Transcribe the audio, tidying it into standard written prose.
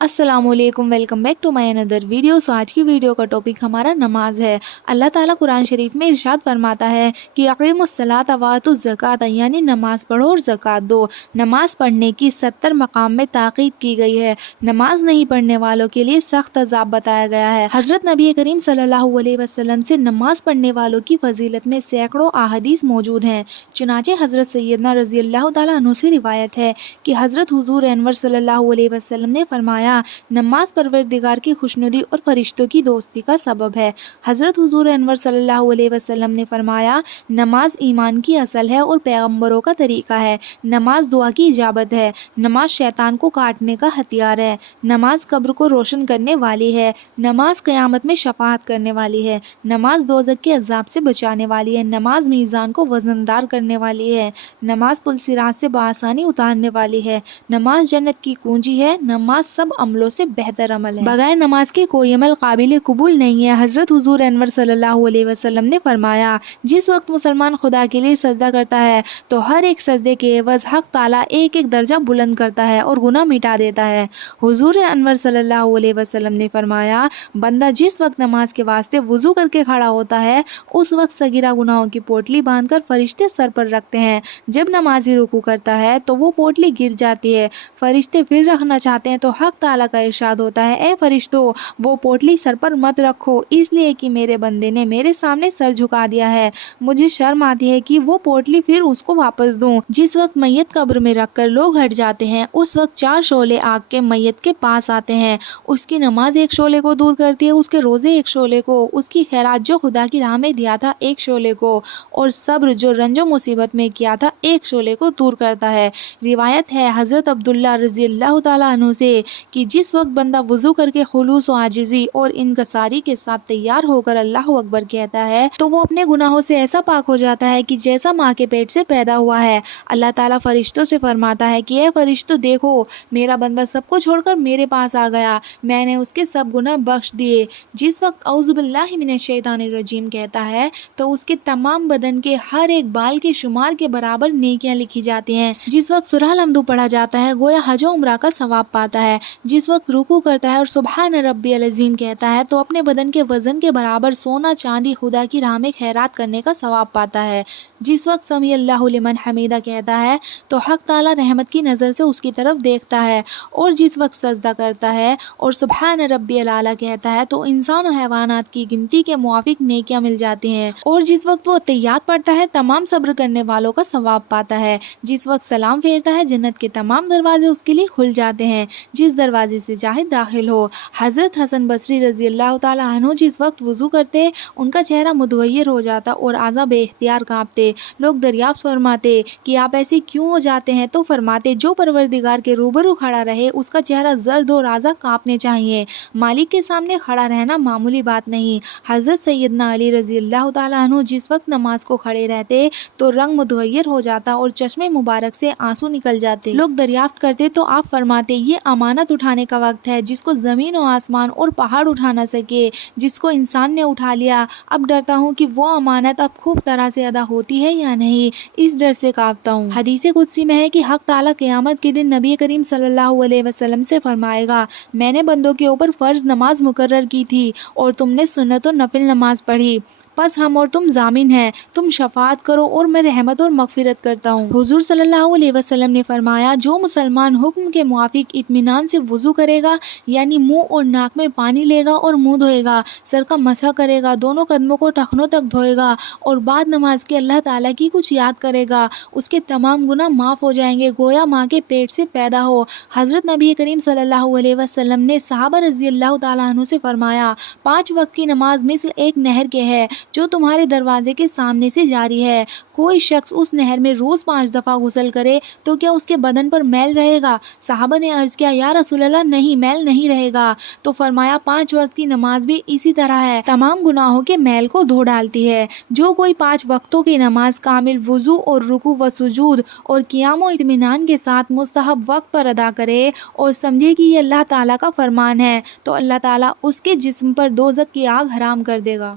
अस्सलाम वालेकुम, welcome back to my another video. So आज की वीडियो का टॉपिक हमारा नमाज है। अल्लाह ताला कुरान शरीफ में इरशाद फरमाता है कि अक़ीमुस्सलात व आतुज़ ज़कात, यानी नमाज पढ़ो और ज़कात दो। नमाज पढ़ने की 70 मकाम में ताक़ीद की गई है। नमाज नहीं पढ़ने वालों के लिए सख्त अज़ाब बताया गया है। हज़रत नबी करीम सल्लल्लाहु अलैहि वसल्लम से नमाज पढ़ने वालों की फजीलत में सैकड़ों अहादीस मौजूद हैं। चुनांचे हज़रत सैयदना रज़ियल्लाहु ताला अन्हु से रिवायत है कि हज़रत हुज़ूर अनवर सल्लल्लाहु अलैहि वसल्लम ने फरमाया, नमाज परवरदिगार की खुशनुदी और फरिश्तों की दोस्ती का सबब है। हज़रत हुज़ूर अनवर सल्लल्लाहु अलैहि वसल्लम ने फरमाया, नमाज ईमान की असल है और पैगम्बरों का तरीका है। नमाज दुआ की इजाबत है। नमाज शैतान को काटने का हथियार है। नमाज कब्र को रोशन करने वाली है। नमाज क़यामत में शफाअत करने वाली है। नमाज दोज़ख के अज़ाब से बचाने वाली है। नमाज मीज़ान को वज़नदार करने वाली है। नमाज पुलसिरात से बआसानी उतारने वाली है। नमाज जन्नत की कुंजी है। नमाज सब अमलों से बेहतर अमल है। बगैर नमाज के कोई अमल काबिल कबूल नहीं है। हज़रत हुज़ूर अनवर सल्लल्लाहु अलैहि वसल्लम ने फरमाया, जिस वक्त मुसलमान खुदा के लिए सजदा करता है तो हर एक सजदे के एवज हक़ ताला एक एक दर्जा बुलंद करता है और गुनाह मिटा देता है। हुज़ूर अनवर सल्लल्लाहु अलैहि वसल्लम ने फरमाया, बंदा जिस वक्त नमाज के वास्ते वुज़ू करके खड़ा होता है उस वक्त सगीरा गुनाहों की पोटली बांधकर फरिश्ते सर पर रखते हैं। जब नमाजी रुकू करता है तो वो पोटली गिर जाती है। फरिश्ते फिर रखना चाहते हैं तो हक़ ताला का इरशाद होता है, ए फरिश्तों, वो पोटली सर पर मत रखो, इसलिए कि मेरे बंदे ने मेरे सामने सर झुका दिया है। मुझे शर्म आती है कि वो पोटली फिर उसको वापस दूं। जिस वक्त मैयत कब्र में रखकर लोग हट जाते हैं उस वक्त 4 शोले आग के मैयत के पास आते हैं। उसकी नमाज एक शोले को दूर करती है, उसके रोजे एक शोले को, उसकी खैरात जो खुदा की राह में दिया था एक शोले को, और सब्र जो रंजो मुसीबत में किया था एक शोले को दूर करता है। रिवायत है हज़रत अब्दुल्ला रज़ियल्लाहु ताला अन्हु से कि जिस वक्त बंदा वुज़ू करके खुलूस और आजिज़ी और इनकसारी के साथ तैयार होकर अल्लाह अकबर कहता है तो वो अपने गुनाहों से ऐसा पाक हो जाता है कि जैसा माँ के पेट से पैदा हुआ है। अल्लाह ताला फरिश्तों से फरमाता है कि ए फरिश्तों, देखो मेरा बंदा सबको छोड़कर मेरे पास आ गया, मैंने उसके सब गुनाह बख्श दिए। जिस वक्त औज़ु बिल्लाहि मिनश शैतानिर रजीम कहता है तो उसके तमाम बदन के हर एक बाल के शुमार के बराबर नेकियां लिखी जाती हैं। जिस वक्त सूरह अल-हम्द पढ़ा जाता है गोया हज और उम्रा का सवाब पाता है। जिस वक्त रुकू करता है और सुबहान रब्बियल अज़ीम कहता है तो अपने बदन के वजन के बराबर सोना चांदी खुदा की राह में खैरात करने का सवाब पाता है। जिस वक्त समी अल्लाहु लिमन हमीदा कहता है तो हक़ ताला रहमत की नज़र से उसकी तरफ देखता है। और जिस वक्त सजदा करता है और सुबहान रब्बियल आला कहता है तो इंसान और हैवानात की गिनती के मुआफिक नेकियां मिल जाती हैं। और जिस वक्त वो तैयात पढ़ता है तमाम सब्र करने वालों का सवाब पाता है। जिस वक्त सलाम फेरता है जन्नत के तमाम दरवाजे उसके लिए खुल जाते हैं, जिस दरवाजे से चाहे दाखिल हो। हज़रत हसन बसरी रज़ियल्लाहु ताला अन्हु जिस वक्त वुज़ू करते उनका चेहरा मुतगय्यर हो जाता और आज़ा बेख्तियार कांपते। लोग दरियाफ्त फरमाते कि आप ऐसे क्यों हो जाते हैं तो फरमाते, जो परवरदिगार के रूबरू खड़ा रहे उसका चेहरा जर्द और आज़ा कांपने चाहिए। मालिक के सामने खड़ा रहना मामूली बात नहीं। हज़रत सैयदना अली रज़ियल्लाहु ताला अन्हु जिस वक्त नमाज को खड़े रहते तो रंग मुतगय्यर हो जाता और चश्मे मुबारक से आंसू निकल जाते। लोग दरियाफ्त करते तो आप फरमाते, ये अमानत उठाने का वक्त है जिसको ज़मीन और आसमान और पहाड़ उठा ना सके, जिसको इंसान ने उठा लिया। अब डरता हूँ कि वो अमानत अब खूब तरह से अदा होती है या नहीं, इस डर से कांपता हूँ। हदीस कुदसी में है कि हक़ ताला क़यामत के दिन नबी करीम सल्लल्लाहु अलैहि वसल्लम से फरमाएगा, मैंने बंदों के ऊपर फ़र्ज़ नमाज मुकर्रर की थी और तुमने सुन्नत और नफिल नमाज पढ़ी, बस हम और तुम जामिन हैं, तुम शफाअत करो और मैं रहमत और मग़फ़िरत करता हूँ। हुज़ूर सल्लल्लाहु अलैहि वसल्लम ने फरमाया, जो मुसलमान हुक्म के मुआफ़िक इत्मीनान से वुज़ू करेगा, यानी मुंह और नाक में पानी लेगा और मुंह धोएगा, सर का मसह करेगा, दोनों कदमों को टखनों तक धोएगा और बाद नमाज के अल्लाह ताला की कुछ याद करेगा, उसके तमाम गुनाह माफ़ हो जाएंगे, गोया माँ के पेट से पैदा हो। हज़रत नबी करीम सल्लल्लाहु अलैहि वसल्लम ने सहाबा रज़ियल्लाहु ताला अन्हु से फरमाया, 5 वक्त की नमाज मिस्ल एक नहर के है जो तुम्हारे दरवाजे के सामने से जारी है। कोई शख्स उस नहर में रोज़ 5 दफ़ा गुस्ल करे तो क्या उसके बदन पर मैल रहेगा? सहाबा ने अर्ज़ किया, या रसूल अल्लाह, नहीं, मैल नहीं रहेगा। तो फरमाया, 5 वक्त की नमाज भी इसी तरह है, तमाम गुनाहों के मैल को धो डालती है। जो कोई 5 वक्तों की नमाज कामिल वुज़ू और रुकू व सुजूद और क़ियाम व इत्मीनान के साथ मुस्तहब वक्त पर अदा करे और समझे कि ये अल्लाह ताला का फरमान है तो अल्लाह ताला उसके जिस्म पर दोज़ख की आग हराम कर देगा।